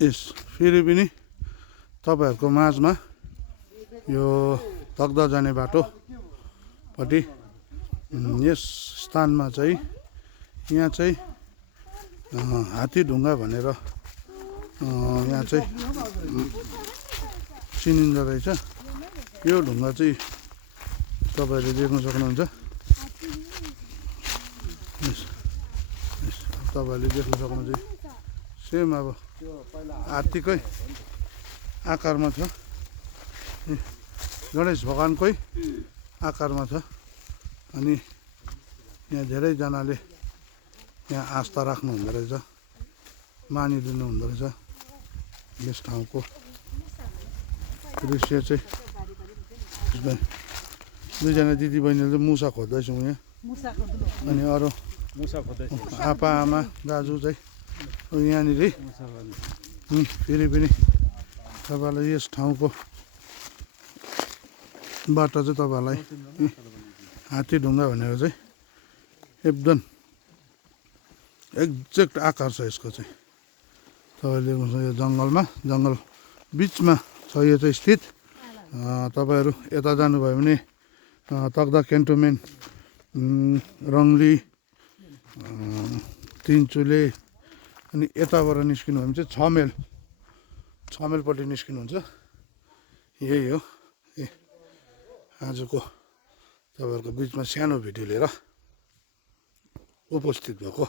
यस फेरि पनि तपाईँहरूको माझमा यो तकदाह जाने बाटोपट्टि यस स्थानमा चाहिँ यहाँ चाहिँ हात्तीढुङ्गा भनेर यहाँ चाहिँ चिनिँदो रहेछ। यो ढुङ्गा चाहिँ तपाईँहरूले देख्न सक्नुहुन्छ। तपाईँहरूले देख्न सक्नुहुन्छ सेम अब हात्तीकै आकारमा छ, गणेश भगवान्कै आकारमा छ। अनि यहाँ धेरैजनाले यहाँ आस्था राख्नु हुँदो रहेछ, मानिलिनु हुँदो रहेछ। यस ठाउँको दृश्य चाहिँ दुईजना दिदी बहिनीले चाहिँ मुसा खोज्दैछौँ यहाँ। अनि अरू आप्पा आमा दाजु चाहिँ यहाँनिर फेरि पनि तपाईँलाई यस ठाउँको बाटो चाहिँ तपाईँलाई हात्तीढुङ्गा भनेर चाहिँ एकदम एक्ज्याक्ट आकार छ यसको चाहिँ। तपाईँले यो जङ्गल बिचमा छ यो चाहिँ स्थित। तपाईँहरू यता जानुभयो भने तकदाह क्यान्टोनमेन्ट, रङ्ली, तिनचुले, अनि यताबाट निस्किनु भने चाहिँ 6 माइलपट्टि निस्किनुहुन्छ। यही हो आजको तपाईँहरूको बिचमा सानो भिडियो लिएर उपस्थित भएको।